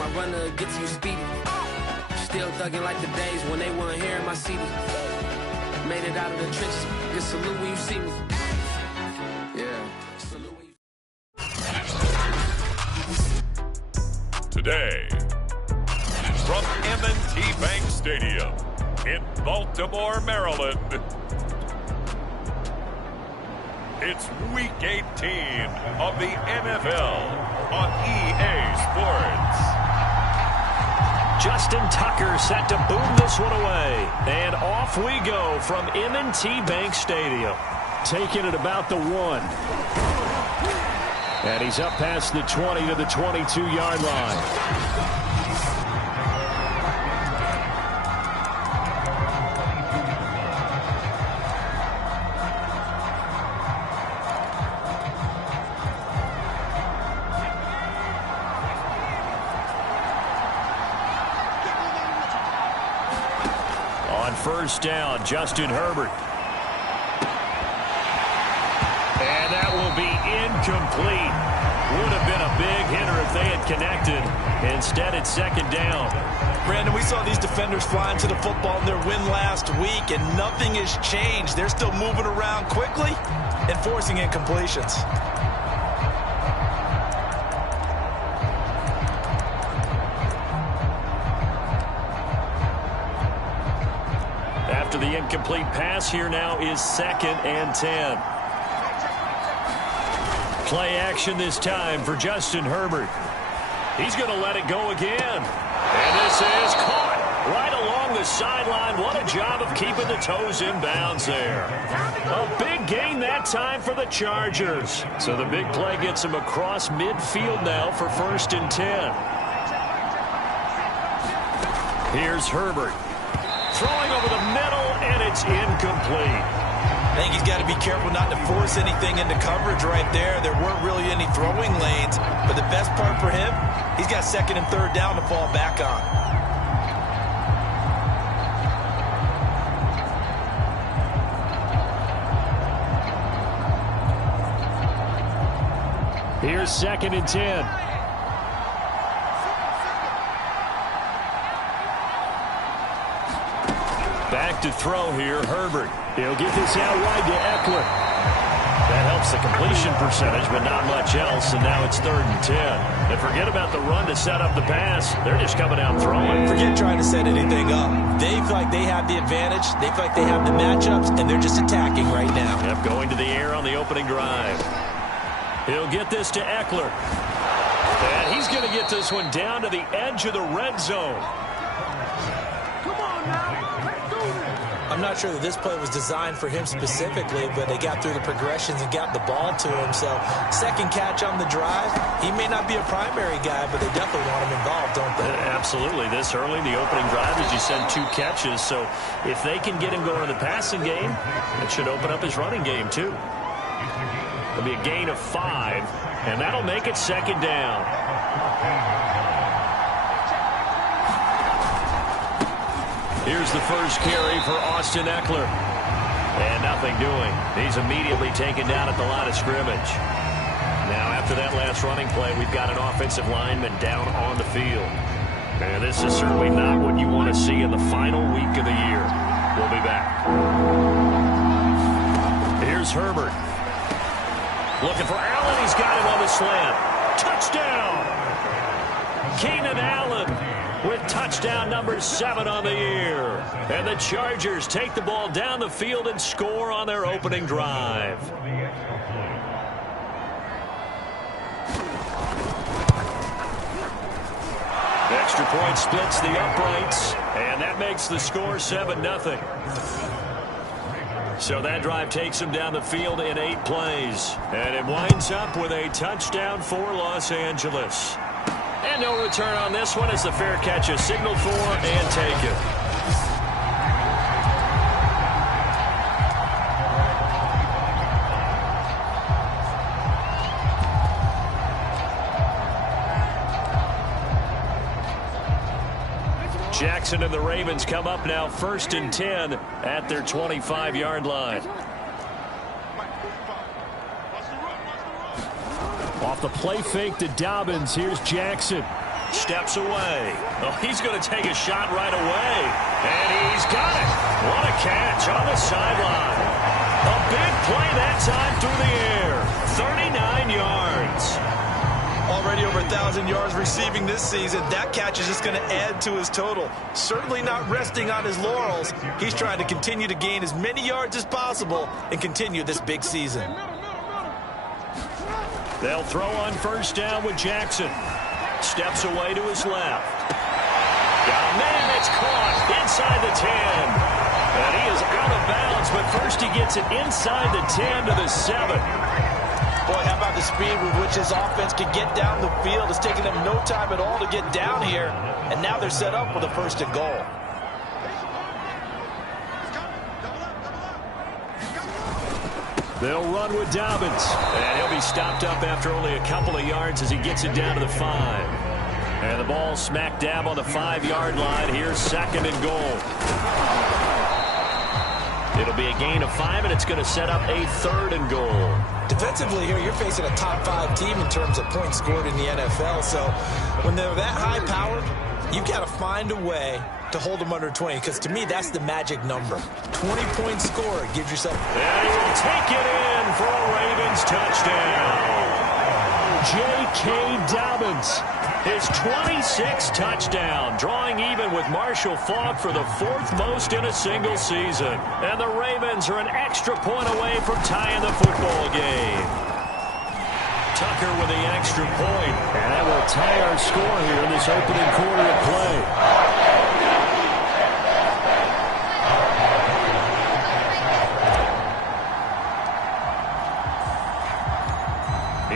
My runner gets you speedy. Still thugging like the days when they weren't hearing my CD. Made it out of the trenches. Just salute when you see me. Yeah. Salute when you... Today, from M&T Bank Stadium in Baltimore, Maryland, it's Week 18 of the NFL on EA Sports. Justin Tucker set to boom this one away. And off we go from M&T Bank Stadium. Taking it about the 1. And he's up past the 20 to the 22-yard line. First down, Justin Herbert. And that will be incomplete. Would have been a big hitter if they had connected. Instead, it's second down. Brandon, we saw these defenders flying to the football in their win last week, and nothing has changed. They're still moving around quickly and forcing incompletions. After the incomplete pass, here now is 2nd and 10. Play action this time for Justin Herbert. He's going to let it go again. And this is caught right along the sideline. What a job of keeping the toes in bounds there. A big gain that time for the Chargers. So the big play gets him across midfield now for 1st and 10. Here's Herbert. Throwing over the middle, and it's incomplete. I think he's got to be careful not to force anything into coverage right there. There weren't really any throwing lanes, but the best part for him, he's got 2nd and 3rd down to fall back on. Here's 2nd and 10. Back to throw here, Herbert. He'll get this out wide to Eckler. That helps the completion percentage, but not much else, and now it's 3rd and 10. And forget about the run to set up the pass. They're just coming out throwing. Forget trying to set anything up. They feel like they have the advantage. They feel like they have the matchups, and they're just attacking right now. Yep, going to the air on the opening drive. He'll get this to Eckler. And he's going to get this one down to the edge of the red zone. I'm not sure that this play was designed for him specifically, but they got through the progressions and got the ball to him. So, 2nd catch on the drive. He may not be a primary guy, but they definitely want him involved, don't they? Absolutely. This early in the opening drive, as you said, 2 catches. So, if they can get him going in the passing game, it should open up his running game, too. It'll be a gain of 5, and that'll make it 2nd down. Here's the first carry for Austin Eckler. And nothing doing. He's immediately taken down at the line of scrimmage. Now, after that last running play, we've got an offensive lineman down on the field. And this is certainly not what you want to see in the final week of the year. We'll be back. Here's Herbert. Looking for Allen. He's got him on the slant. Touchdown! Keenan Allen with touchdown number 7 on the year. And the Chargers take the ball down the field and score on their opening drive. Extra point splits the uprights, and that makes the score 7-0. So that drive takes him down the field in 8 plays. And it winds up with a touchdown for Los Angeles. And no return on this one as the fair catch is signaled for and taken. Jackson and the Ravens come up now 1st and 10 at their 25-yard line. Off the play fake to Dobbins. Here's Jackson. Steps away. Oh, he's going to take a shot right away. And he's got it. What a catch on the sideline. A big play that time through the air. 39 yards. Already over 1,000 yards receiving this season. That catch is just going to add to his total. Certainly not resting on his laurels. He's trying to continue to gain as many yards as possible and continue this big season. They'll throw on first down with Jackson. Steps away to his left. Got a man, it's caught inside the 10. And he is out of bounds, but first he gets it inside the 10 to the 7. Boy, how about the speed with which this offense can get down the field? It's taking them no time at all to get down here. And now they're set up with a first and goal. They'll run with Dobbins. And he'll be stopped up after only a couple of yards as he gets it down to the 5. And the ball smack dab on the 5-yard line. Here's second and goal. It'll be a gain of 5, and it's going to set up a third and goal. Defensively here, you're facing a top 5 team in terms of points scored in the NFL. So when they're that high-powered, you've got to find a way to hold them under 20, because to me, that's the magic number. 20-point score gives yourself... And he will take it in for a Ravens touchdown. J.K. Dobbins, his 26th touchdown, drawing even with Marshall Faulk for the 4th most in a single season. And the Ravens are an extra point away from tying the football game. Tucker with the extra point, and that will tie our score here in this opening quarter of play.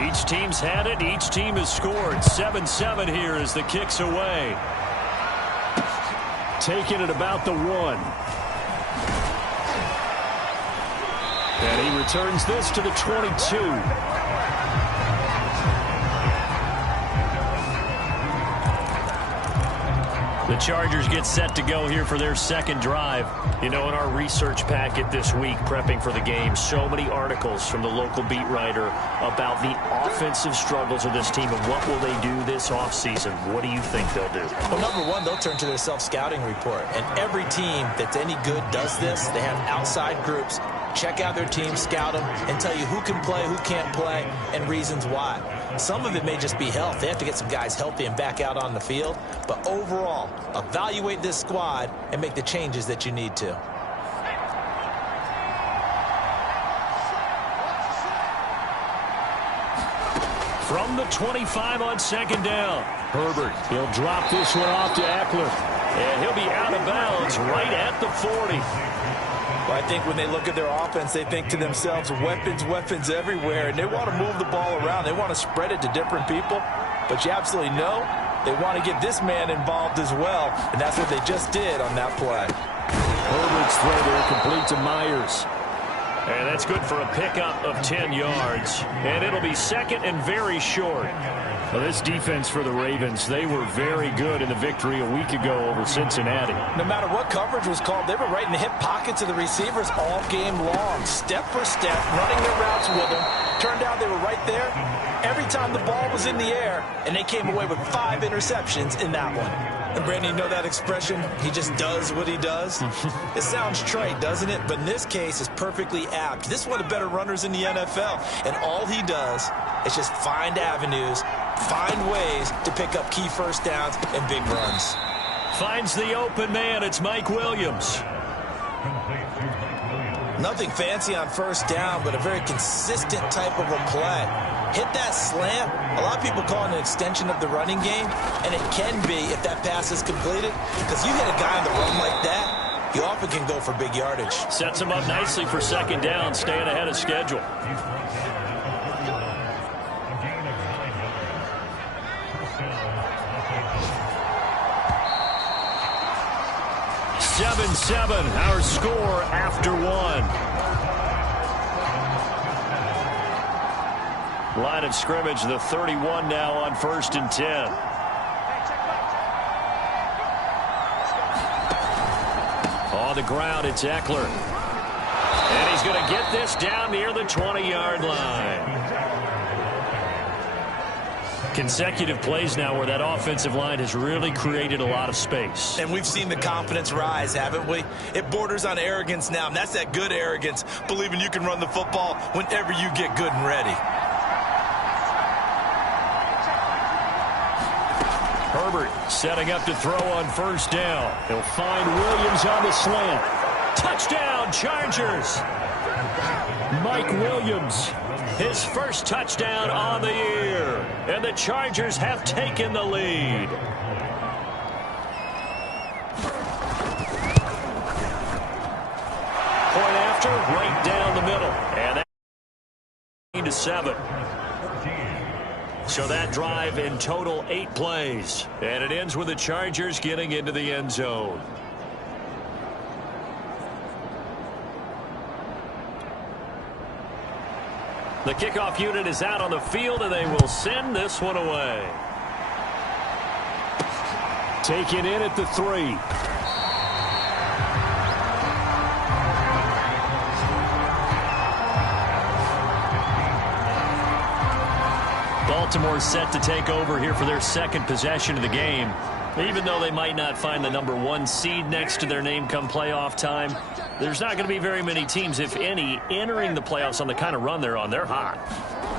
Each team's had it. Each team has scored. 7-7 here as the kick's away. Taking it about the 1. And he returns this to the 22. The Chargers get set to go here for their second drive. You know, in our research packet this week, prepping for the game, so many articles from the local beat writer about the offensive struggles of this team and what will they do this offseason. What do you think they'll do? Well, number one, they'll turn to their self-scouting report. And every team that's any good does this. They have outside groups. Check out their team, scout them, and tell you who can play, who can't play, and reasons why. Some of it may just be health. They have to get some guys healthy and back out on the field. But overall, evaluate this squad and make the changes that you need to. From the 25 on second down, Herbert, he'll drop this one off to Eckler. And he'll be out of bounds right at the 40. Well, I think when they look at their offense, they think to themselves, weapons everywhere, and they want to move the ball around. They want to spread it to different people, but you absolutely know they want to get this man involved as well, and that's what they just did on that play. Herbert's throw there complete to Myers. And that's good for a pickup of 10 yards. And it'll be second and very short. Well, this defense for the Ravens, they were very good in the victory a week ago over Cincinnati. No matter what coverage was called, they were right in the hip pockets of the receivers all game long, step for step, running their routes with them. Turned out they were right there every time the ball was in the air, and they came away with 5 interceptions in that one. And Brandon, you know that expression? He just does what he does? It sounds trite, doesn't it? But in this case, it's perfectly apt. This is one of the better runners in the NFL, and all he does is just find avenues, find ways to pick up key first downs and big runs. Finds the open man. It's Mike Williams. Nothing fancy on first down, but a very consistent type of a play. Hit that slant. A lot of people call it an extension of the running game, and it can be if that pass is completed, because you hit a guy on the run like that, you often can go for big yardage. Sets him up nicely for second down, staying ahead of schedule. 7-7, our score after 1. Line of scrimmage, the 31 now on 1st and 10. On the ground, it's Eckler. And he's going to get this down near the 20-yard line. Consecutive plays now where that offensive line has really created a lot of space. And we've seen the confidence rise, haven't we? It borders on arrogance now, and that's that good arrogance, believing you can run the football whenever you get good and ready. Herbert setting up to throw on first down. He'll find Williams on the slant. Touchdown, Chargers! Mike Williams, his first touchdown on the year. And the Chargers have taken the lead. Point after, right down the middle. And that's 7. So that drive in total 8 plays. And it ends with the Chargers getting into the end zone. The kickoff unit is out on the field, and they will send this one away. Taken in at the 3. Baltimore set to take over here for their second possession of the game. Even though they might not find the #1 seed next to their name come playoff time, there's not going to be very many teams, if any, entering the playoffs on the kind of run they're on. They're hot.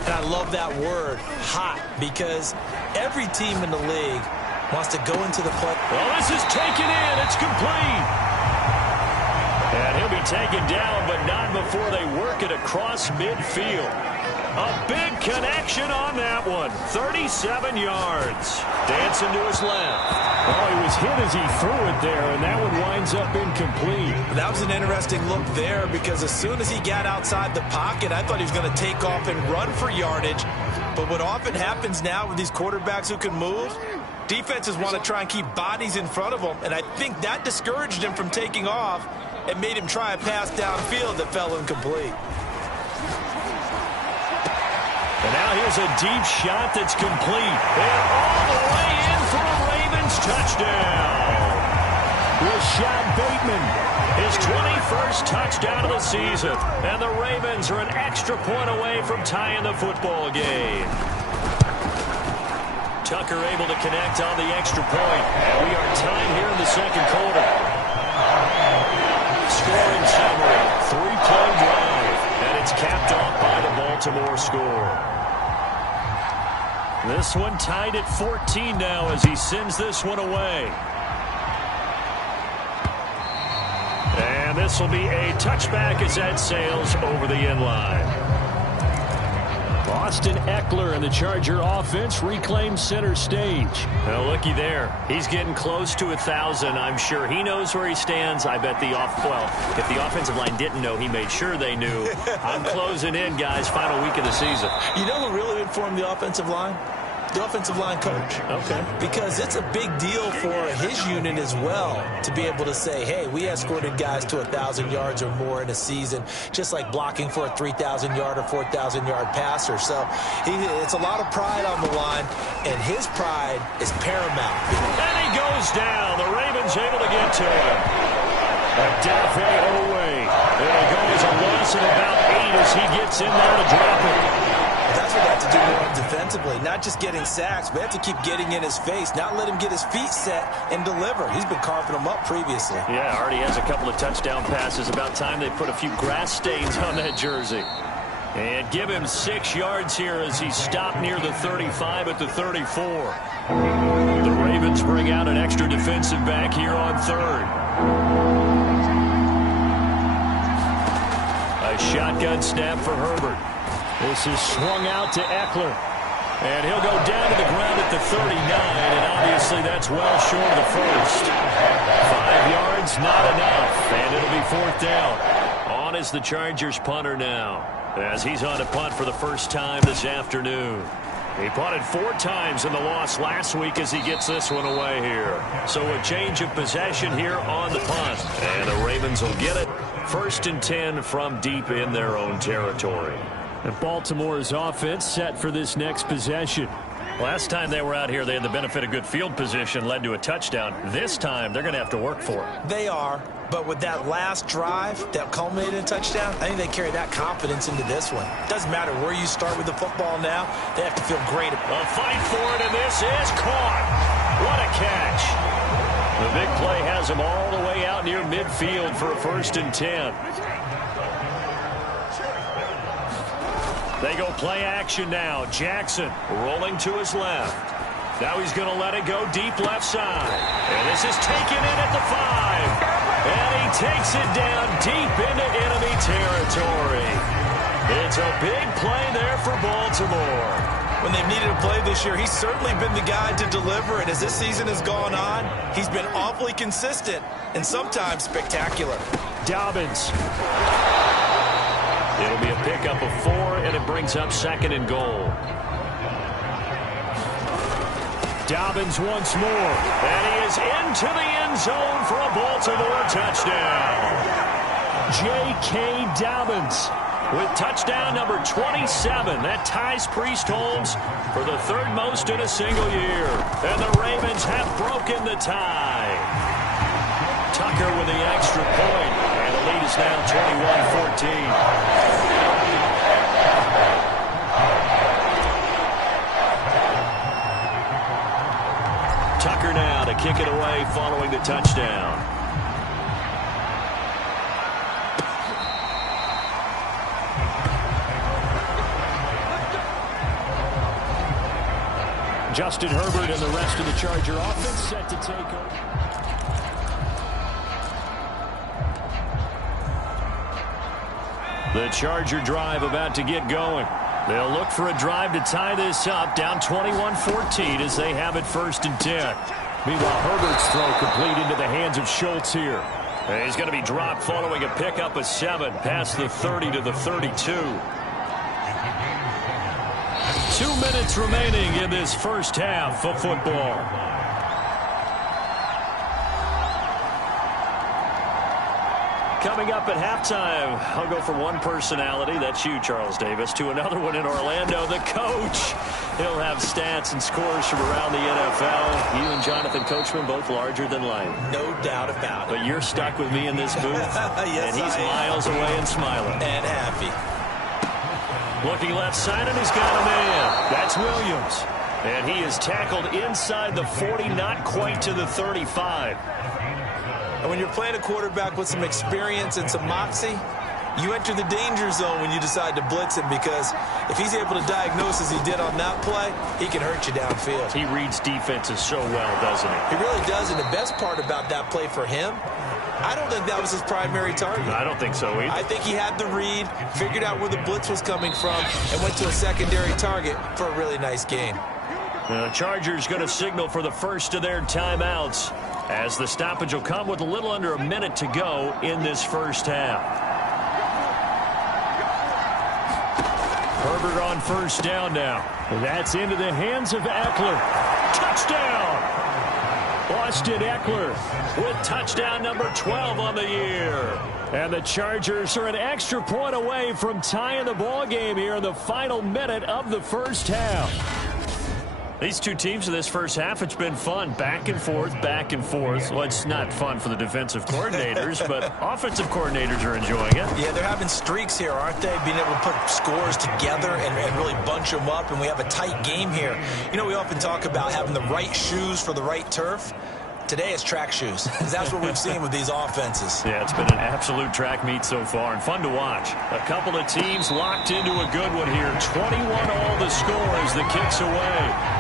And I love that word, hot, because every team in the league wants to go into the play. Well, this is taken in. It's complete. And he'll be taken down, but not before they work it across midfield. A big connection on that one. 37 yards. Dancing to his left. Oh, he was hit as he threw it there, and that one winds up incomplete. That was an interesting look there, because as soon as he got outside the pocket, I thought he was going to take off and run for yardage. But what often happens now with these quarterbacks who can move, defenses want to try and keep bodies in front of them, and I think that discouraged him from taking off and made him try a pass downfield that fell incomplete. And now here's a deep shot that's complete. And all the way in for a Ravens touchdown. Rashad Bateman, his 21st touchdown of the season. And the Ravens are an extra point away from tying the football game. Tucker able to connect on the extra point. And we are tied here in the second quarter. Scoring summary, 3-play drive. And it's capped off by the Baltimore score. This one tied at 14 now as he sends this one away. And this will be a touchback as that sails over the end line. Austin Eckler and the Charger offense reclaim center stage. Well, looky there. He's getting close to 1,000. I'm sure he knows where he stands. I bet if the offensive line didn't know, he made sure they knew. I'm closing in, guys. Final week of the season. You know who really informed the offensive line? The offensive line coach. Okay. Because it's a big deal for his unit as well to be able to say, hey, we escorted guys to 1,000 yards or more in a season, just like blocking for a 3,000-yard or 4,000-yard passer. So it's a lot of pride on the line, and his pride is paramount. And he goes down. The Ravens able to get to him. Adafe away. There he goes. A loss of about 8 as he gets in there to drop it. That's what they have to do more defensively, not just getting sacks, but they have to keep getting in his face, not let him get his feet set and deliver. He's been carving them up previously. Yeah, already has a couple of touchdown passes. About time they put a few grass stains on that jersey. And give him 6 yards here as he stopped near the 35 at the 34. The Ravens bring out an extra defensive back here on third. A shotgun snap for Herbert. This is swung out to Eckler. And he'll go down to the ground at the 39, and obviously that's well short of the first. 5 yards, not enough, and it'll be 4th down. On is the Chargers punter now, as he's on to punt for the first time this afternoon. He punted 4 times in the loss last week as he gets this one away here. So a change of possession here on the punt, and the Ravens will get it. 1st and 10 from deep in their own territory. And Baltimore's offense set for this next possession. Last time they were out here, they had the benefit of good field position, led to a touchdown. This time, they're going to have to work for it. They are, But with that last drive that culminated in a touchdown, I think they carry that confidence into this one. Doesn't matter where you start with the football now, they have to feel great. A fight for it, and this is caught. What a catch. The big play has him all the way out near midfield for a 1st and 10. They go play action now. Jackson rolling to his left. Now he's going to let it go deep left side. And this is taken in at the 5. And he takes it down deep into enemy territory. It's a big play there for Baltimore. When they've needed a play this year, he's certainly been the guy to deliver. And as this season has gone on, he's been awfully consistent and sometimes spectacular. Dobbins. It'll be a pickup of 4, and it brings up 2nd and goal. Dobbins once more, and he is into the end zone for a Baltimore touchdown. J.K. Dobbins with touchdown number 27. That ties Priest Holmes for the 3rd most in a single year. And the Ravens have broken the tie. Tucker with the extra point, and the lead is now 21-14. Tucker now to kick it away following the touchdown. Justin Herbert and the rest of the Charger offense set to take over. The Charger drive about to get going. They'll look for a drive to tie this up, down 21-14 as they have it 1st and 10. Meanwhile, Herbert's throw complete into the hands of Schultz here. And he's going to be dropped following a pickup of 7 past the 30 to the 32. 2 minutes remaining in this first half of football. Coming up at halftime, I'll go from one personality, that's you, Charles Davis, to another one in Orlando, the coach. He'll have stats and scores from around the NFL. You and Jonathan Coachman both larger than life. No doubt about it. But you're stuck with me in this booth. Yes, and he's miles away and smiling. And happy. Looking left side, and he's got a man. That's Williams. And he is tackled inside the 40, not quite to the 35. And when you're playing a quarterback with some experience and some moxie, you enter the danger zone when you decide to blitz him, because if he's able to diagnose as he did on that play, he can hurt you downfield. He reads defenses so well, doesn't he? He really does, and the best part about that play for him, I don't think that was his primary target. I don't think so either. I think he had the read, figured out where the blitz was coming from, and went to a secondary target for a really nice gain. The Chargers going to signal for the first of their timeouts, as the stoppage will come with a little under a minute to go in this first half. Herbert on 1st down now. That's into the hands of Eckler. Touchdown! Austin Eckler with touchdown number 12 on the year. And the Chargers are an extra point away from tying the ball game here in the final minute of the first half. These two teams in this first half, it's been fun. Back and forth, back and forth. Well, it's not fun for the defensive coordinators, but offensive coordinators are enjoying it. Yeah, they're having streaks here, aren't they? Being able to put scores together and really bunch them up, and we have a tight game here. You know, we often talk about having the right shoes for the right turf. Today it's track shoes, because that's what we've seen with these offenses. Yeah, it's been an absolute track meet so far, and fun to watch. A couple of teams locked into a good one here. 21 all the score as the kick's away.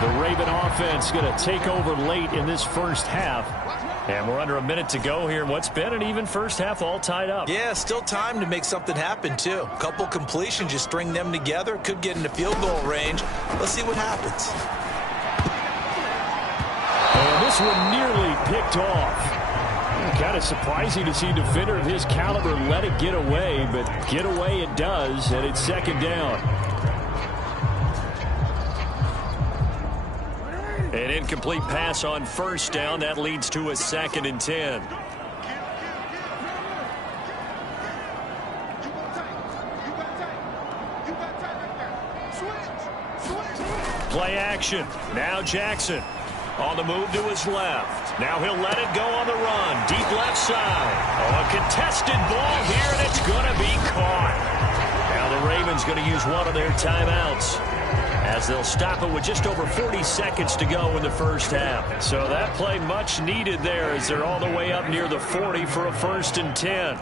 The Raven offense going to take over late in this first half. And we're under a minute to go here in what's been an even first half, all tied up. Yeah, still time to make something happen, too. A couple completions, you string them together, could get into field goal range. Let's see what happens. And this one nearly picked off. Kind of surprising to see a defender of his caliber let it get away, but get away it does, and it's 2nd down. An incomplete pass on 1st down. That leads to a 2nd and 10. Play action. Now Jackson. On the move to his left. Now he'll let it go on the run. Deep left side. Oh, a contested ball here, and it's going to be caught. Now the Ravens going to use one of their timeouts, as they'll stop it with just over 40 seconds to go in the first half. So that play much needed there, as they're all the way up near the 40 for a 1st and 10.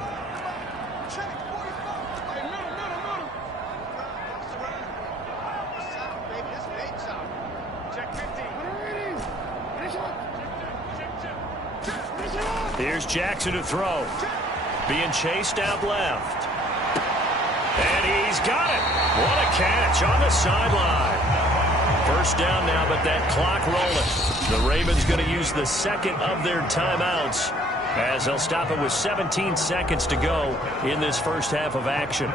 Here's Jackson to throw. Being chased out left. And he's got it. What a catch on the sideline. 1st down now, but that clock rolling. The Ravens going to use the second of their timeouts, as they'll stop it with 17 seconds to go in this first half of action.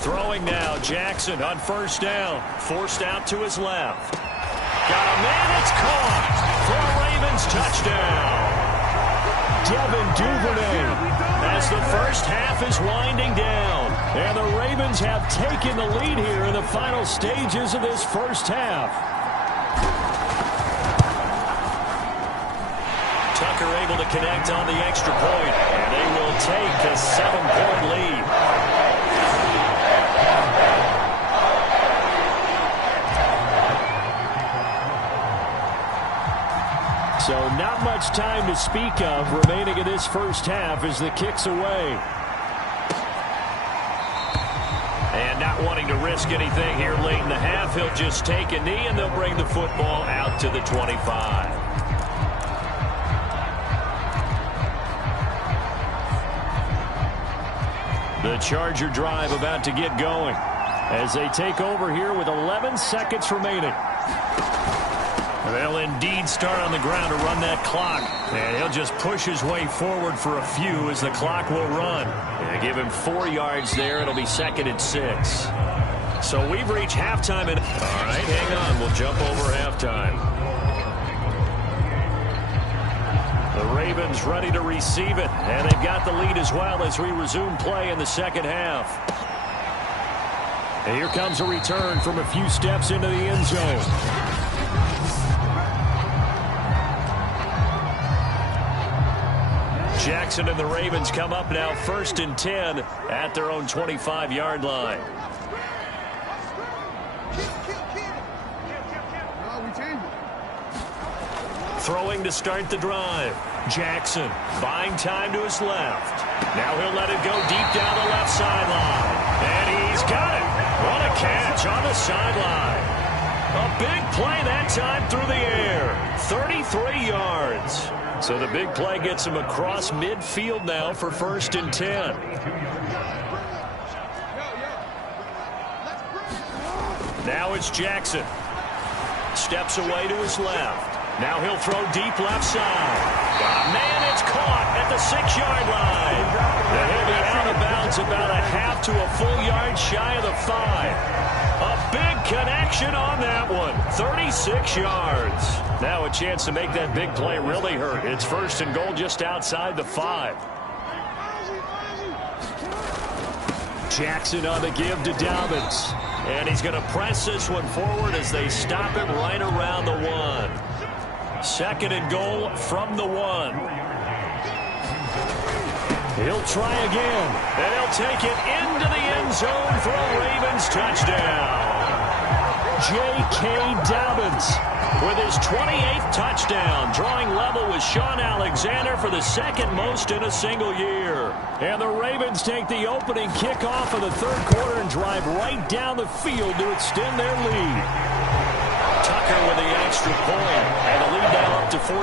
Throwing now, Jackson on 1st down. Forced out to his left. Got a man, it's caught for a Ravens touchdown. Devin Duvernay. As the first half is winding down, And the Ravens have taken the lead here in the final stages of this first half. Tucker able to connect on the extra point, and they will take a 7-point lead. So not much time to speak of remaining in this first half as the kick's away. And not wanting to risk anything here late in the half, he'll just take a knee and they'll bring the football out to the 25. The Charger drive about to get going as they take over here with 11 seconds remaining. They'll indeed start on the ground to run that clock. And he'll just push his way forward for a few as the clock will run. And give him 4 yards there. It'll be 2nd and 6. So we've reached halftime. And all right, hang on. We'll jump over halftime. The Ravens ready to receive it. And they've got the lead as well as we resume play in the second half. And here comes a return from a few steps into the end zone. Jackson and the Ravens come up now 1st and 10 at their own 25-yard line. Throwing to start the drive. Jackson buying time to his left. Now he'll let it go deep down the left sideline. And he's got it. What a catch on the sideline. A big play that time through the air. 33 yards. So the big play gets him across midfield now for 1st and 10. Now it's Jackson. Steps away to his left. Now he'll throw deep left side. Man, it's caught at the 6-yard line. And he'll be out of bounds about a half to a full yard shy of the 5. A big connection on that one. 36 yards. Now a chance to make that big play really hurt. It's 1st and goal just outside the 5. Jackson on the give to Dobbins. And he's going to press this one forward as they stop it right around the 1. 2nd and goal from the 1. He'll try again. And he'll take it into the end zone for a Ravens touchdown. J.K. Dobbins with his 28th touchdown, drawing level with Sean Alexander for the 2nd most in a single year. And the Ravens take the opening kickoff of the 3rd quarter and drive right down the field to extend their lead. Tucker with the extra point, and the lead now up to 14.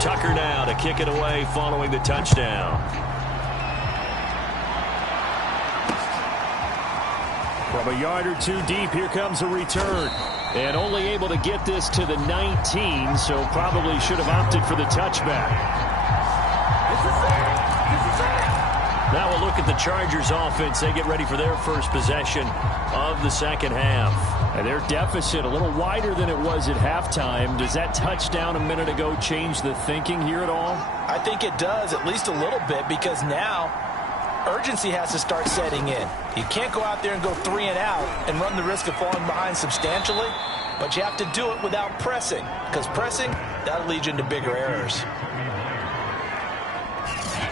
Tucker now to kick it away following the touchdown. From a yard or 2 deep, here comes a return. And only able to get this to the 19, so probably should have opted for the touchback. Now we'll look at the Chargers offense. They get ready for their first possession of the second half. And their deficit a little wider than it was at halftime. Does that touchdown a minute ago change the thinking here at all? I think it does, at least a little bit, because now urgency has to start setting in. You can't go out there and go 3 and out and run the risk of falling behind substantially, but you have to do it without pressing, because pressing, that'll lead you into bigger errors.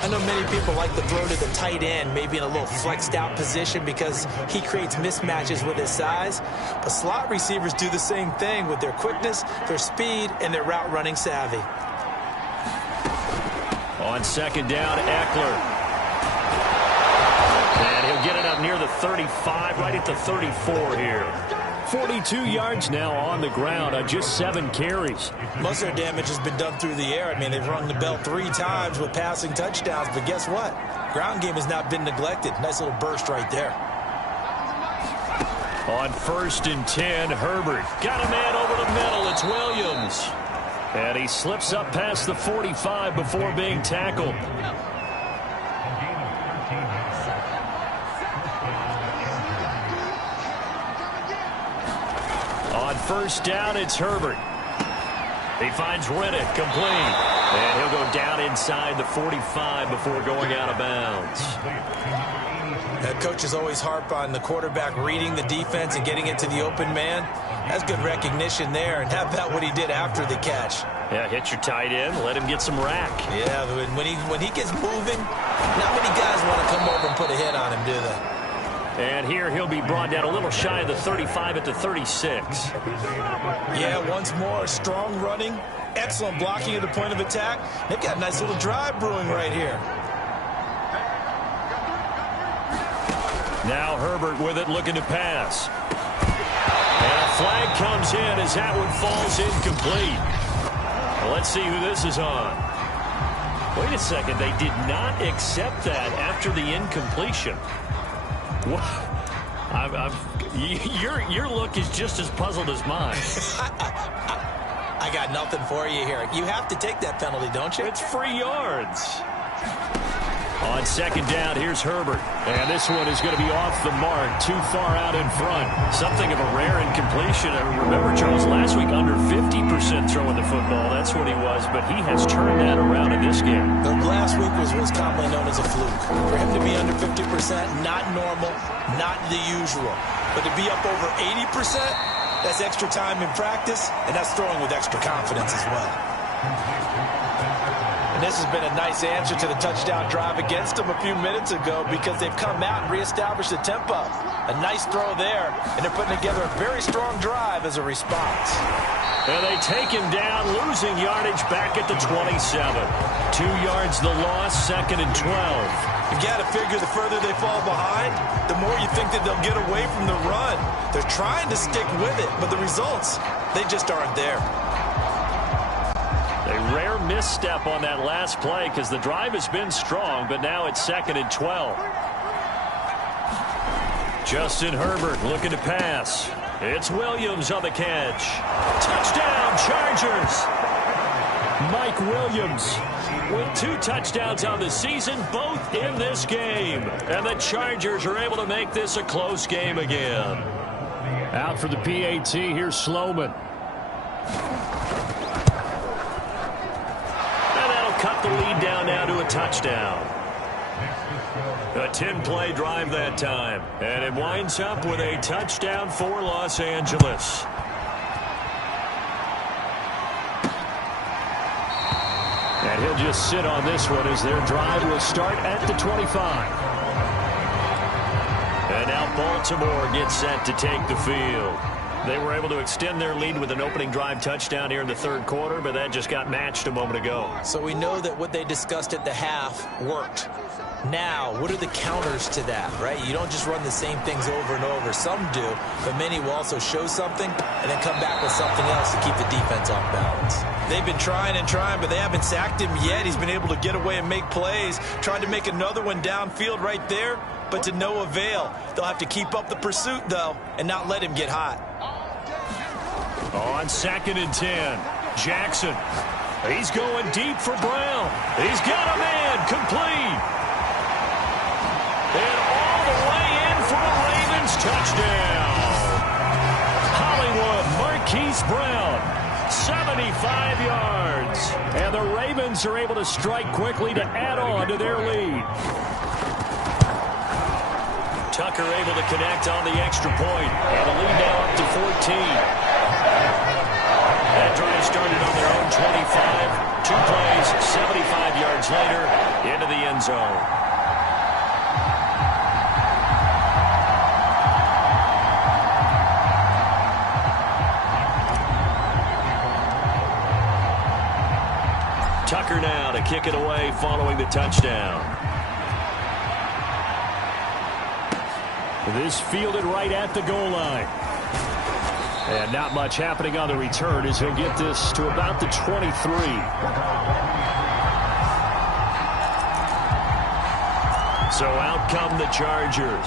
I know many people like to throw to the tight end, maybe in a little flexed out position because he creates mismatches with his size. But slot receivers do the same thing with their quickness, their speed, and their route running savvy. On second down, Eckler. And he'll get it up near the 35, right at the 34 here. 42 yards now on the ground on just 7 carries. Most of their damage has been done through the air. I mean, they've rung the bell 3 times with passing touchdowns, but guess what? Ground game has not been neglected. Nice little burst right there. On 1st and 10, Herbert got a man over the middle. It's Williams. And he slips up past the 45 before being tackled. On 1st down, it's Herbert. He finds Riddick, complete. And he'll go down inside the 45 before going out of bounds. Coaches always harp on the quarterback reading the defense and getting it to the open man. That's good recognition there. And how about what he did after the catch? Yeah, hit your tight end, let him get some rack. Yeah, when he gets moving, not many guys want to come over and put a hit on him, do they? And here he'll be brought down a little shy of the 35 at the 36. Yeah, once more, strong running, excellent blocking at the point of attack. They've got a nice little drive brewing right here. Now Herbert with it, looking to pass. And a flag comes in as that one falls incomplete. Well, let's see who this is on. Wait a second, they did not accept that after the incompletion. Your look is just as puzzled as mine. I got nothing for you here. You have to take that penalty, don't you? It's free yards. On second down, here's Herbert. And this one is going to be off the mark, too far out in front. Something of a rare incompletion. I remember, Charles, last week under 50% throwing the football. That's what he was, but he has turned that around in this game. The last week was what's commonly known as a fluke. For him to be under 50%, not normal, not the usual. But to be up over 80%, that's extra time in practice, and that's throwing with extra confidence as well. And this has been a nice answer to the touchdown drive against them a few minutes ago because they've come out and reestablished the tempo. A nice throw there, and they're putting together a very strong drive as a response. And they take him down, losing yardage back at the 27. 2 yards the loss, 2nd and 12. You got to figure the further they fall behind, the more you think that they'll get away from the run. They're trying to stick with it, but the results, they just aren't there. A rare misstep on that last play because the drive has been strong, but now it's 2nd and 12. Justin Herbert looking to pass. It's Williams on the catch. Touchdown, Chargers! Mike Williams with 2 touchdowns on the season, both in this game. And the Chargers are able to make this a close game again. Out for the PAT, here's Sloman. Cut the lead down now to a touchdown. A 10-play drive that time. And it winds up with a touchdown for Los Angeles. And he'll just sit on this one as their drive will start at the 25. And now Baltimore gets set to take the field. They were able to extend their lead with an opening drive touchdown here in the 3rd quarter, but that just got matched a moment ago. So we know that what they discussed at the half worked. Now, what are the counters to that, right? You don't just run the same things over and over. Some do, but many will also show something and then come back with something else to keep the defense off balance. They've been trying and trying, but they haven't sacked him yet. He's been able to get away and make plays. Tried to make another one downfield right there, but to no avail. They'll have to keep up the pursuit, though, and not let him get hot. On 2nd and 10, Jackson. He's going deep for Brown. He's got a man, complete. touchdown. Hollywood Marquise Brown, 75 yards. And the Ravens are able to strike quickly to add on to their lead. Tucker able to connect on the extra point. And the lead now up to 14. That drive started on their own 25. 2 plays, 75 yards later, into the end zone. Tucker now to kick it away following the touchdown. This fielded right at the goal line. And not much happening on the return as he'll get this to about the 23. So out come the Chargers.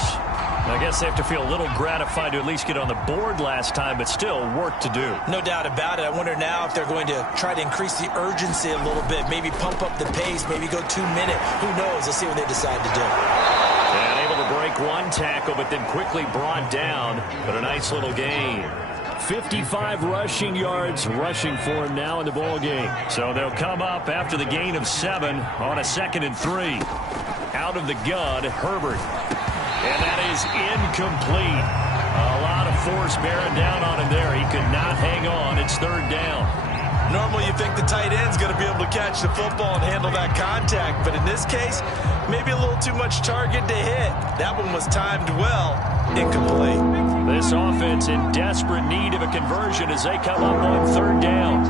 I guess they have to feel a little gratified to at least get on the board last time, but still work to do. No doubt about it. I wonder now if they're going to try to increase the urgency a little bit, maybe pump up the pace, maybe go 2 minute. Who knows? Let's see what they decide to do. And able to break one tackle, but then quickly brought down. But a nice little gain. 55 rushing yards rushing for him now in the ball game. So they'll come up after the gain of 7 on a 2nd and 3. Out of the gun, Herbert. And that is incomplete. A lot of force bearing down on him there. He could not hang on. It's 3rd down. Normally you think the tight end's going to be able to catch the football and handle that contact. But in this case, maybe a little too much target to hit. That one was timed well. Incomplete. This offense in desperate need of a conversion as they come up on 3rd down.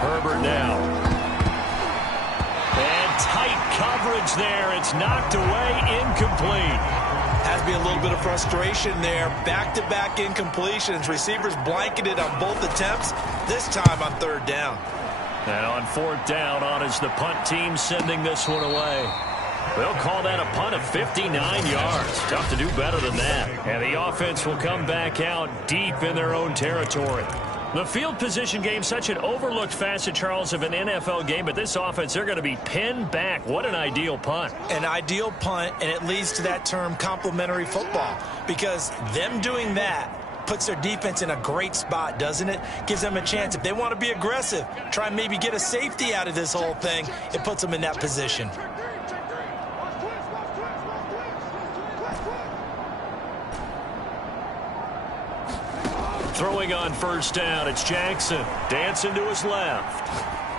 Herbert now. And tight coverage there. It's knocked away, incomplete. Has to be a little bit of frustration there. Back-to-back incompletions. Receivers blanketed on both attempts. This time on 3rd down. And on 4th down, on is the punt team sending this one away. They'll call that a punt of 59 yards. Tough to do better than that. And the offense will come back out deep in their own territory. The field position game, such an overlooked facet, Charles, of an NFL game. But this offense, they're going to be pinned back. What an ideal punt. An ideal punt, and it leads to that term complementary football. Because them doing that puts their defense in a great spot, doesn't it? Gives them a chance. If they want to be aggressive, try and maybe get a safety out of this whole thing, it puts them in that position. Throwing on 1st down, it's Jackson. Dancing to his left.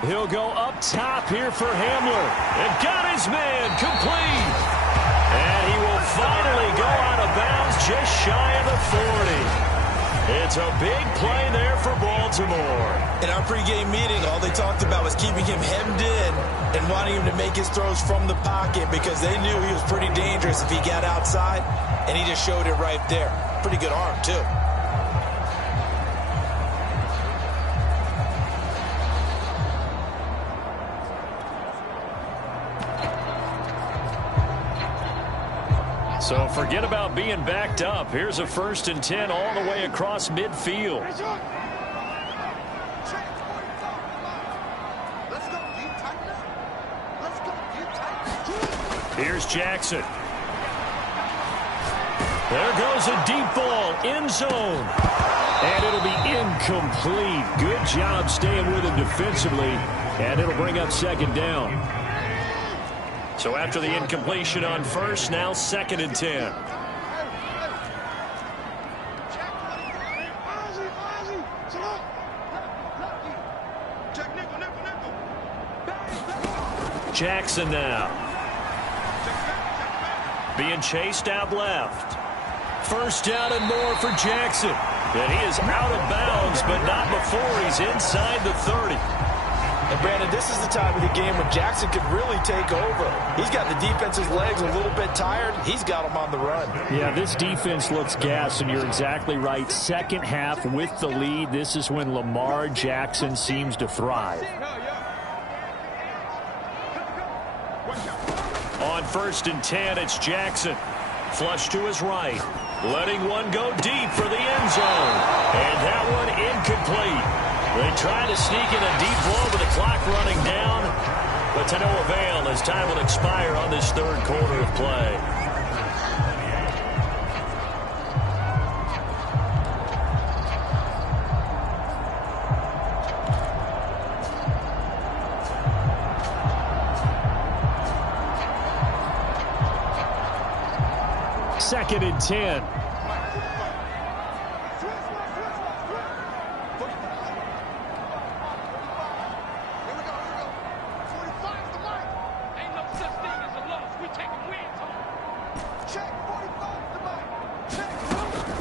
He'll go up top here for Hamler. And got his man complete. And he will finally go out of bounds just shy of the 40. It's a big play there for Baltimore. In our pregame meeting, all they talked about was keeping him hemmed in and wanting him to make his throws from the pocket because they knew he was pretty dangerous if he got outside, and he just showed it right there. Pretty good arm, too. So forget about being backed up. Here's a 1st and 10 all the way across midfield. Here's Jackson. There goes a deep ball, end zone. And it'll be incomplete. Good job staying with him defensively. And it'll bring up 2nd down. So after the incompletion on 1st, now 2nd and 10. Jackson now. Being chased out left. 1st down and more for Jackson. And he is out of bounds, but not before he's inside the 30. And, Brandon, this is the time of the game when Jackson could really take over. He's got the defense's legs a little bit tired. He's got them on the run. Yeah, this defense looks gassed, and you're exactly right. 2nd half with the lead. This is when Lamar Jackson seems to thrive. On 1st and 10, it's Jackson. Flush to his right. Letting one go deep for the end zone. And that one incomplete. They try to sneak in a deep ball with the clock running down, but to no avail as time will expire on this 3rd quarter of play. 2nd and 10.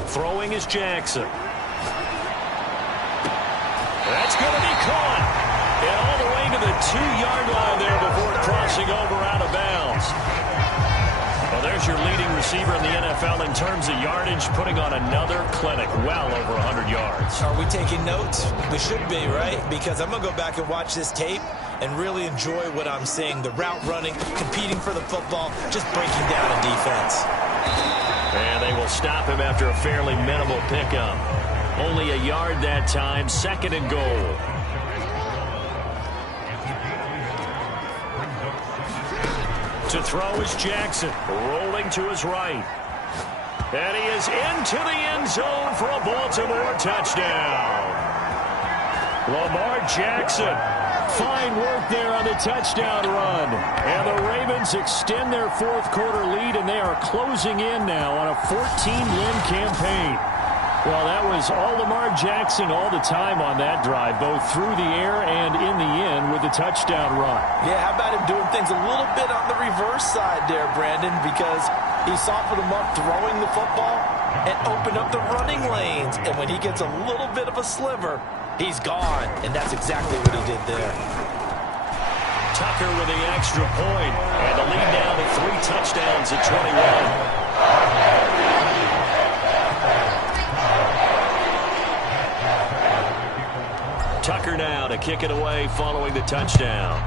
Throwing is Jackson. That's going to be caught. And all the way to the 2-yard line there before crossing over out of bounds. Well, there's your leading receiver in the NFL in terms of yardage, putting on another clinic, well over 100 yards. Are we taking notes? We should be, right? Because I'm going to go back and watch this tape and really enjoy what I'm seeing. The route running, competing for the football, just breaking down a defense. And they will stop him after a fairly minimal pickup. Only a yard that time, 2nd and goal. To throw is Jackson, rolling to his right. And he is into the end zone for a Baltimore touchdown. Lamar Jackson. Fine work there on the touchdown run. And the Ravens extend their 4th quarter lead, and they are closing in now on a 14-win campaign. Well, that was all Lamar Jackson all the time on that drive, both through the air and in the end with the touchdown run. Yeah, how about him doing things a little bit on the reverse side there, Brandon, because he softened him up throwing the football and opened up the running lanes. And when he gets a little bit of a sliver, he's gone, and that's exactly what he did there. Tucker with the extra point, and the lead down to 3 touchdowns at 21. Tucker now to kick it away following the touchdown.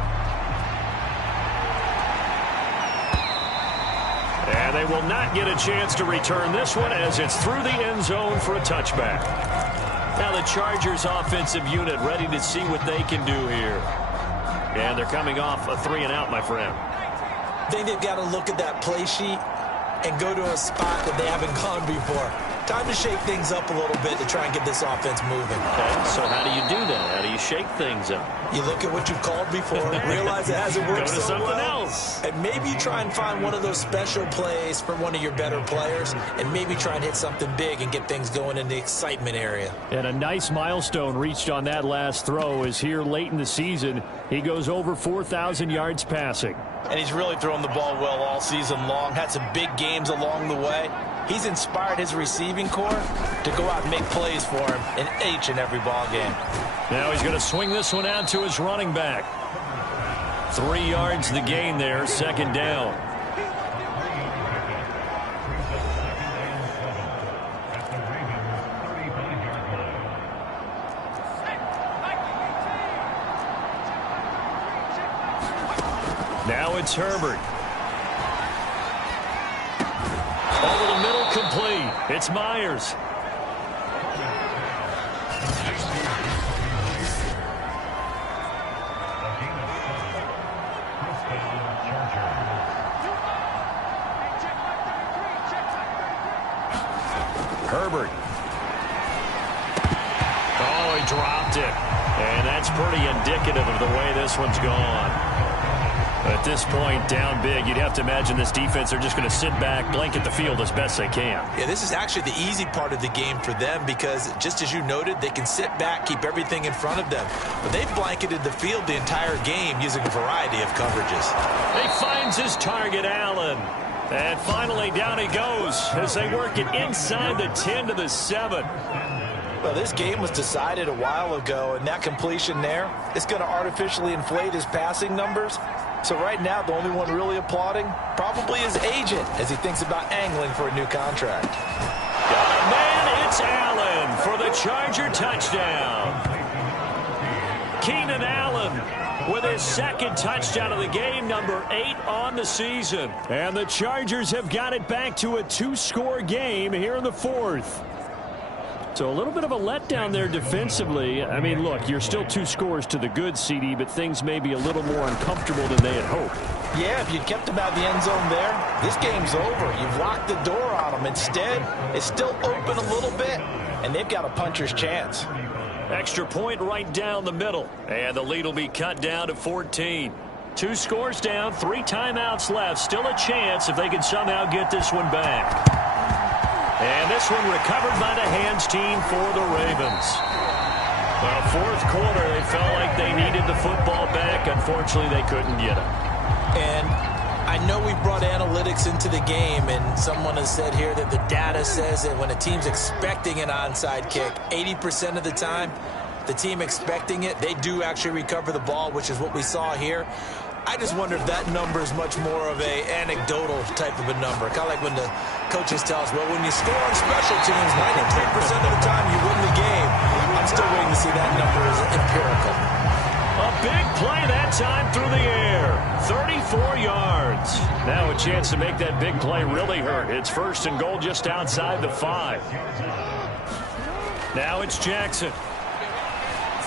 And they will not get a chance to return this one as it's through the end zone for a touchback. Now the Chargers offensive unit ready to see what they can do here. And they're coming off a 3-and-out, my friend. I think they've got to look at that play sheet and go to a spot that they haven't gone before. Time to shake things up a little bit to try and get this offense moving. Okay, so how do you do that? How do you shake things up? You look at what you've called before, realize it hasn't worked Go to so something well, else. and maybe try and find one of those special plays for one of your better players, and maybe try and hit something big and get things going in the excitement area. And a nice milestone reached on that last throw is here late in the season. He goes over 4,000 yards passing. And he's really thrown the ball well all season long, had some big games along the way. He's inspired his receiving corps to go out and make plays for him in each and every ball game. Now he's going to swing this one out to his running back. 3 yards the gain there, 2nd down. Now it's Herbert. Over the middle, complete. It's Myers. Herbert. Oh, he dropped it. And that's pretty indicative of the way this one's gone. At this point, down big, you'd have to imagine this defense are just going to sit back, blanket the field as best they can. Yeah, this is actually the easy part of the game for them because, just as you noted, they can sit back, keep everything in front of them. But they've blanketed the field the entire game using a variety of coverages. He finds his target, Allen. And finally, down he goes as they work it inside the 10 to the 7. Well, this game was decided a while ago, and that completion there is going to artificially inflate his passing numbers. So right now, the only one really applauding probably his agent as he thinks about angling for a new contract. Man, it's Allen for the Charger touchdown. Keenan Allen with his 2nd touchdown of the game, number 8 on the season. And the Chargers have got it back to a 2-score game here in the 4th. So a little bit of a letdown there defensively. I mean, look, you're still 2 scores to the good, CD, but things may be a little more uncomfortable than they had hoped. Yeah, if you'd kept them out of the end zone there, this game's over. You've locked the door on them. Instead, it's still open a little bit, and they've got a puncher's chance. Extra point right down the middle, and the lead will be cut down to 14. 2 scores down, 3 timeouts left. Still a chance if they can somehow get this one back. And this one recovered by the hands team for the Ravens. Well, fourth quarter, they felt like they needed the football back. Unfortunately, they couldn't get it. And I know we brought analytics into the game, and someone has said here that the data says that when a team's expecting an onside kick, 80% of the time, the team expecting it, they do actually recover the ball, which is what we saw here. I just wonder if that number is much more of a anecdotal type of a number. Kind of like when the coaches tell us, well, when you score on special teams, 93% of the time you win the game. I'm still waiting to see that number as empirical. A big play that time through the air. 34 yards. Now a chance to make that big play really hurt. It's first and goal just outside the 5. Now it's Jackson.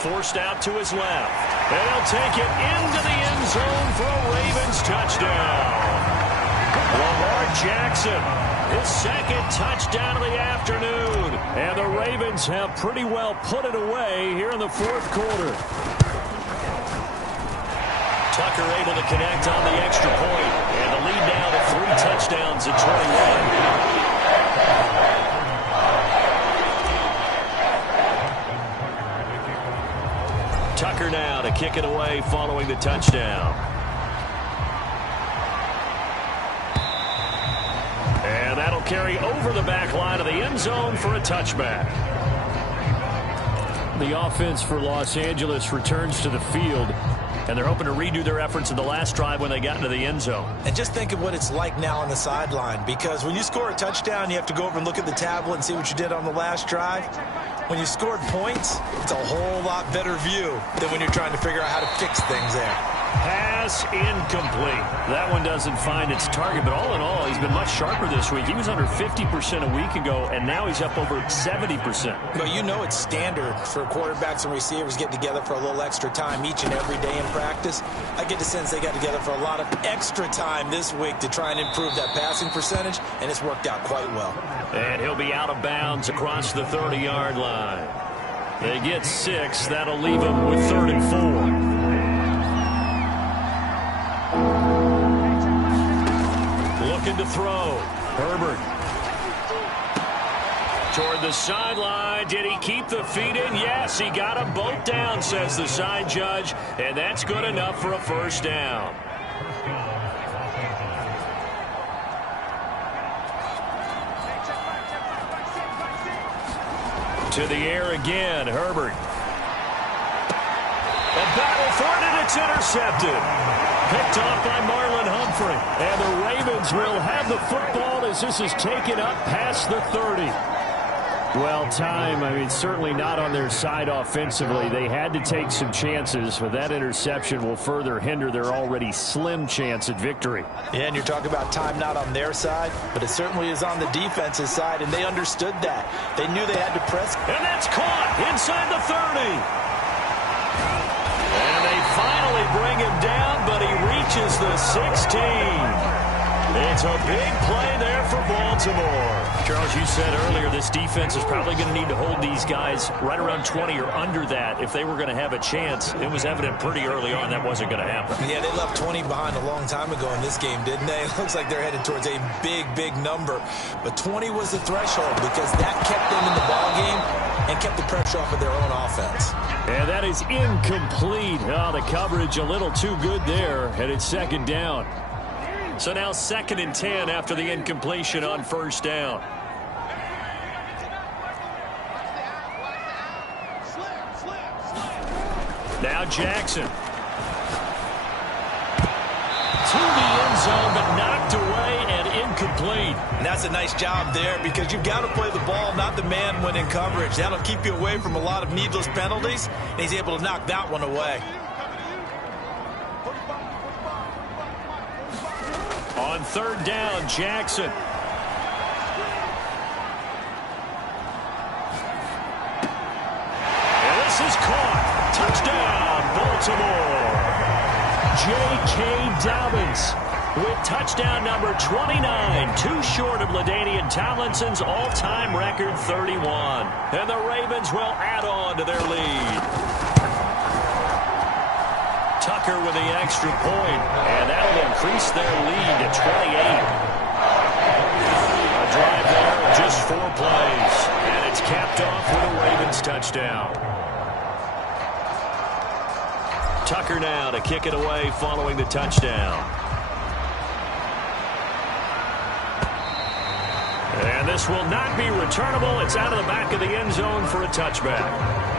Forced out to his left. And he'll take it into the end zone for a Ravens touchdown. Lamar Jackson, his second touchdown of the afternoon. And the Ravens have pretty well put it away here in the fourth quarter. Tucker able to connect on the extra point. And the lead now to 3 touchdowns at 21. Tucker now to kick it away following the touchdown. And that'll carry over the back line of the end zone for a touchback. The offense for Los Angeles returns to the field, and they're hoping to redo their efforts in the last drive when they got into the end zone. And just think of what it's like now on the sideline, because when you score a touchdown, you have to go over and look at the tablet and see what you did on the last drive. When you scored points, it's a whole lot better view than when you're trying to figure out how to fix things there. Pass incomplete. That one doesn't find its target, but all in all, he's been much sharper this week. He was under 50% a week ago, and now he's up over 70%. Well, you know it's standard for quarterbacks and receivers getting together for a little extra time each and every day in practice. I get the sense they got together for a lot of extra time this week to try and improve that passing percentage, and it's worked out quite well. And he'll be out of bounds across the 30-yard line. They get 6. That'll leave them with 3rd and 4. Looking to throw. Herbert. Toward the sideline. Did he keep the feet in? Yes, he got them both down, says the side judge. And that's good enough for a first down. To the air again, Herbert. A battle for it, and it's intercepted. Picked off by Marlon Humphrey. And the Ravens will have the football as this is taken up past the 30. Well, time, certainly not on their side offensively. They had to take some chances, but that interception will further hinder their already slim chance at victory. Yeah, and you're talking about time not on their side, but it certainly is on the defense's side, and they understood that. They knew they had to press. And that's caught inside the 30. And they finally bring him down, but he reaches the 16. It's a big play there for Baltimore. Charles, you said earlier this defense is probably going to need to hold these guys right around 20 or under that if they were going to have a chance. It was evident pretty early on that wasn't going to happen. Yeah, they left 20 behind a long time ago in this game, didn't they? It looks like they're headed towards a big, big number. But 20 was the threshold because that kept them in the ball game and kept the pressure off of their own offense. And that is incomplete. Oh, the coverage a little too good there, and it's second down. So now 2nd and 10 after the incompletion on first down. Now Jackson. To the end zone, but knocked away and incomplete. And that's a nice job there because you've got to play the ball, not the man when in coverage. That'll keep you away from a lot of needless penalties, and he's able to knock that one away. On 3rd down, Jackson. And this is caught. Touchdown, Baltimore. J.K. Dobbins with touchdown number 29, too short of LaDainian Tomlinson's all-time record 31. And the Ravens will add on to their lead. Tucker with the extra point, and that'll increase their lead to 28. A drive there of just 4 touchdown. Tucker now to kick it away following the touchdown. And this will not be returnable. It's out of the back of the end zone for a touchback.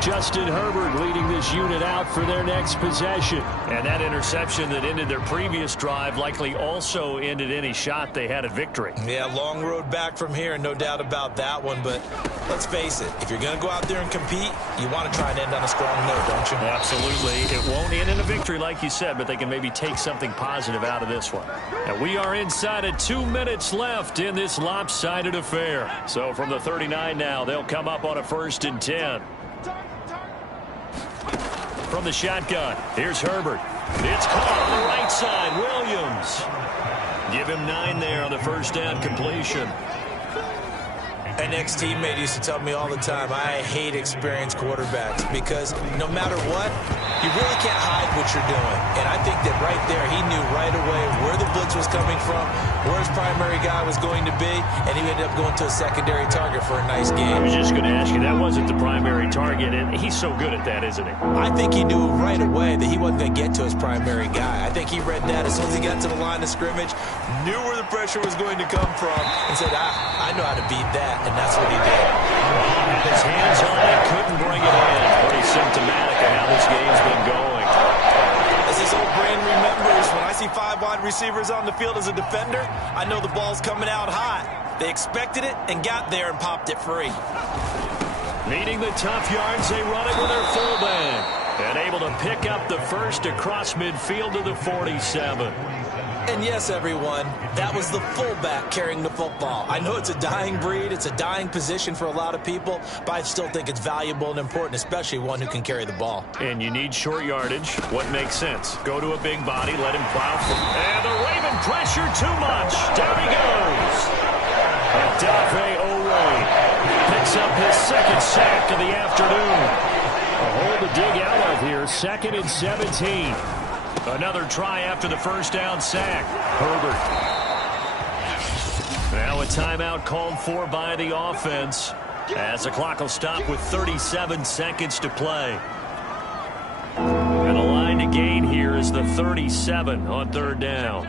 Justin Herbert leading this unit out for their next possession. And that interception that ended their previous drive likely also ended any shot they had at victory. Yeah, long road back from here, no doubt about that one. But let's face it, if you're going to go out there and compete, you want to try and end on a strong note, don't you? Absolutely. It won't end in a victory like you said, but they can maybe take something positive out of this one. And we are inside of 2 minutes left in this lopsided affair. So from the 39 now, they'll come up on a 1st and 10. From the shotgun, here's Herbert. It's caught on the right side. Williams. Give him 9 there on the 1st down completion. An ex-teammate used to tell me all the time, I hate experienced quarterbacks because no matter what, you really can't hide what you're doing. And I think that right there, he knew right away where the blitz was coming from, where his primary guy was going to be, and he ended up going to a secondary target for a nice game. I was just going to ask you, that wasn't the primary target, and he's so good at that, isn't he? I think he knew right away that he wasn't going to get to his primary guy. I think he read that as soon as he got to the line of scrimmage, knew where the pressure was going to come from, and said, I know how to beat that. And that's what he did. His hands on it, couldn't bring it in. Pretty symptomatic of how this game's been going. As his old brain remembers, when I see 5 wide receivers on the field as a defender, I know the ball's coming out hot. They expected it and got there and popped it free. Needing the tough yards, they run it with their fullback. And able to pick up the first across midfield to the 47. And yes, everyone, that was the fullback carrying the football. I know it's a dying breed, it's a dying position for a lot of people, but I still think it's valuable and important, especially one who can carry the ball. And you need short yardage. What makes sense? Go to a big body, let him plow. And the Raven pressure too much. Down he goes. Adafe Owe picks up his 2nd sack of the afternoon. A hole to dig out of here, 2nd and 17. Another try after the 1st down sack. Herbert. Now a timeout called for by the offense as the clock will stop with 37 seconds to play. And the line to gain here is the 37 on 3rd down.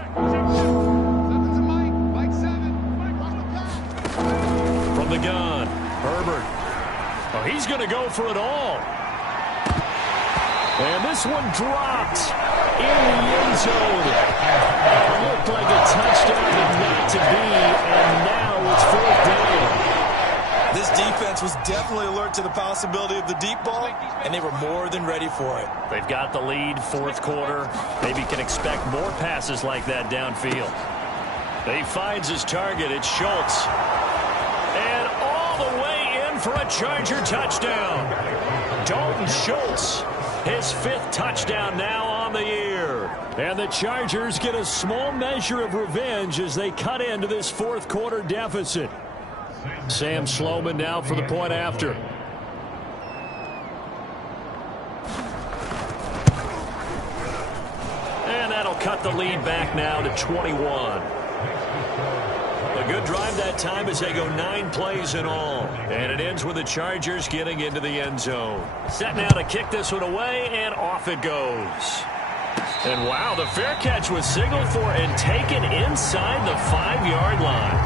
From the gun, Herbert. Oh, he's going to go for it all. And this one dropped in the end zone. It looked like a touchdown, but not to be, and now it's 4th down. This defense was definitely alert to the possibility of the deep ball, and they were more than ready for it. They've got the lead, 4th quarter. Maybe can expect more passes like that downfield. He finds his target. It's Schultz. And all the way in for a Charger touchdown. Dalton Schultz. His 5th touchdown now on the year. And the Chargers get a small measure of revenge as they cut into this 4th quarter deficit. Sam Sloman now for the point after. And that'll cut the lead back now to 21. A good drive that time as they go 9 plays in all. And it ends with the Chargers getting into the end zone. Set now to kick this one away, and off it goes. And wow, the fair catch was signaled for and taken inside the 5-yard line.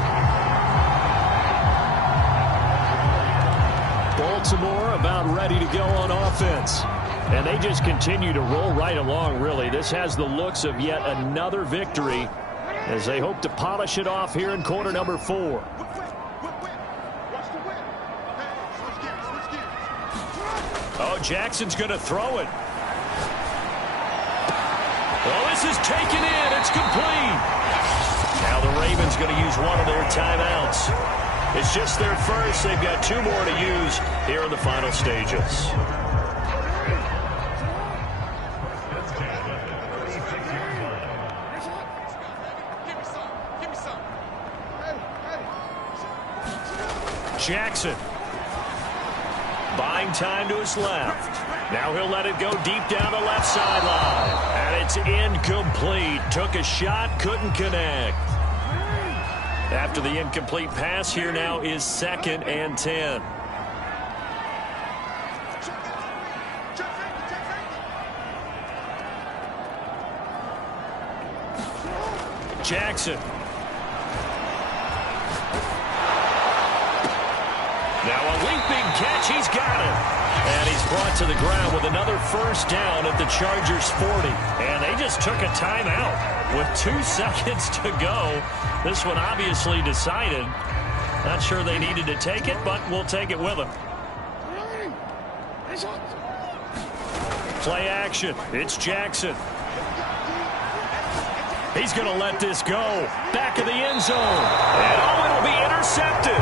Baltimore about ready to go on offense. And they just continue to roll right along, really. This has the looks of yet another victory as they hope to polish it off here in quarter number 4. Oh, Jackson's going to throw it. Oh, this is taken in. It's complete. Now the Ravens going to use one of their timeouts. It's just their first. They've got 2 more to use here in the final stages. Jackson buying time to his left. Now he'll let it go deep down the left sideline. And it's incomplete. Took a shot, couldn't connect. After the incomplete pass, here now is 2nd and 10. Jackson. Now a leaping catch. He's got it. And he's brought to the ground with another first down at the Chargers' 40. And they just took a timeout with 2 seconds to go. This one obviously decided. Not sure they needed to take it, but we'll take it with them. Play action. It's Jackson. He's going to let this go. Back of the end zone. And it'll be intercepted.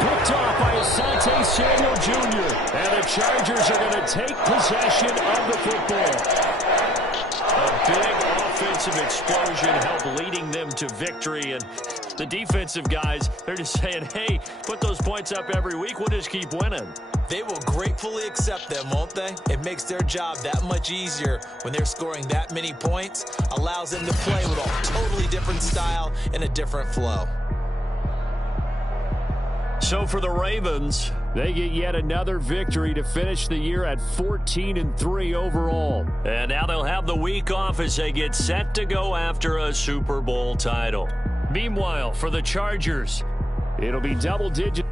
Picked off by Asante Samuel Jr. And the Chargers are going to take possession of the football. A big offensive explosion helped leading them to victory. And the defensive guys, they're just saying, hey, put those points up every week. We'll just keep winning. They will gratefully accept them, won't they? It makes their job that much easier when they're scoring that many points. Allows them to play with a totally different style and a different flow. So for the Ravens, they get yet another victory to finish the year at 14-3 overall. And now they'll have the week off as they get set to go after a Super Bowl title. Meanwhile, for the Chargers, it'll be double-digit.